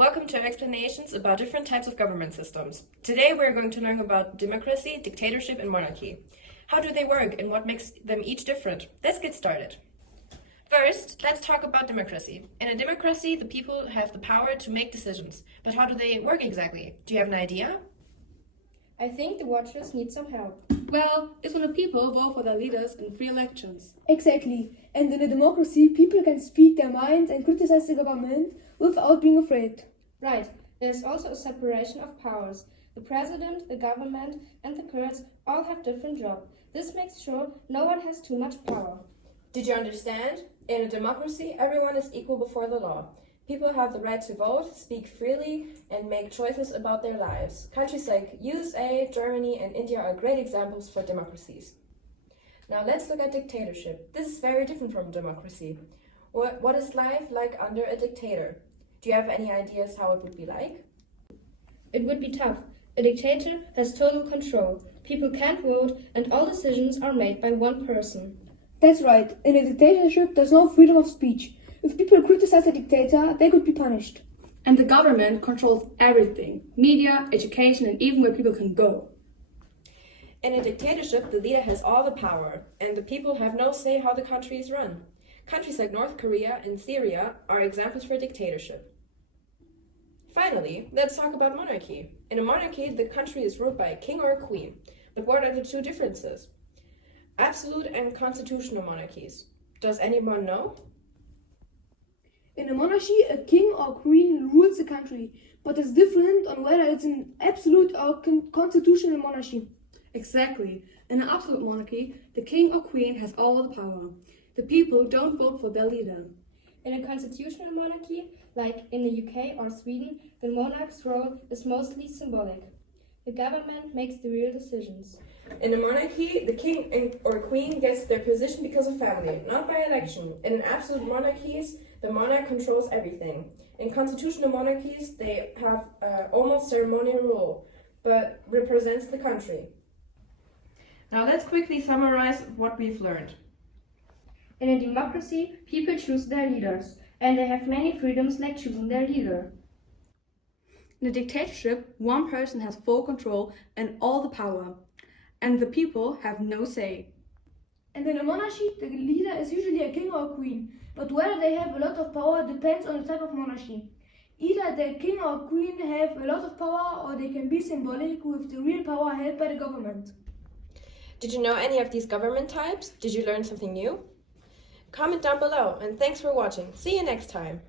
Welcome to our explanations about different types of government systems. Today we're going to learn about democracy, dictatorship, and monarchy. How do they work and what makes them each different? Let's get started. First, let's talk about democracy. In a democracy, the people have the power to make decisions. But how do they work exactly? Do you have an idea? I think the watchers need some help. Well, it's when the people vote for their leaders in free elections. Exactly. And in a democracy, people can speak their minds and criticize the government without being afraid. Right. There's also a separation of powers. The president, the government, and the courts all have different jobs. This makes sure no one has too much power. Did you understand? In a democracy, everyone is equal before the law. People have the right to vote, speak freely, and make choices about their lives. Countries like USA, Germany, and India are great examples for democracies. Now let's look at dictatorship. This is very different from democracy. What is life like under a dictator? Do you have any ideas how it would be like? It would be tough. A dictator has total control. People can't vote, and all decisions are made by one person. That's right. In a dictatorship, there's no freedom of speech. If people criticize a dictator, they could be punished. And the government controls everything: media, education, and even where people can go. In a dictatorship, the leader has all the power, and the people have no say how the country is run. Countries like North Korea and Syria are examples for dictatorship. Finally, let's talk about monarchy. In a monarchy, the country is ruled by a king or a queen. But what are the two differences? Absolute and constitutional monarchies. Does anyone know? In a monarchy, a king or queen rules the country, but it's different on whether it's an absolute or constitutional monarchy. Exactly. In an absolute monarchy, the king or queen has all the power. The people don't vote for their leader. In a constitutional monarchy, like in the UK or Sweden, the monarch's role is mostly symbolic. The government makes the real decisions. In a monarchy, the king or queen gets their position because of family, not by election. In absolute monarchies, the monarch controls everything. In constitutional monarchies, they have almost ceremonial role, but represents the country. Now let's quickly summarize what we've learned. In a democracy, people choose their leaders, and they have many freedoms like choosing their leader. In a dictatorship, one person has full control and all the power, and the people have no say. And in a monarchy, the leader is usually a king or a queen, but whether they have a lot of power depends on the type of monarchy. Either the king or queen have a lot of power, or they can be symbolic with the real power held by the government. Did you know any of these government types? Did you learn something new? Comment down below, and thanks for watching. See you next time.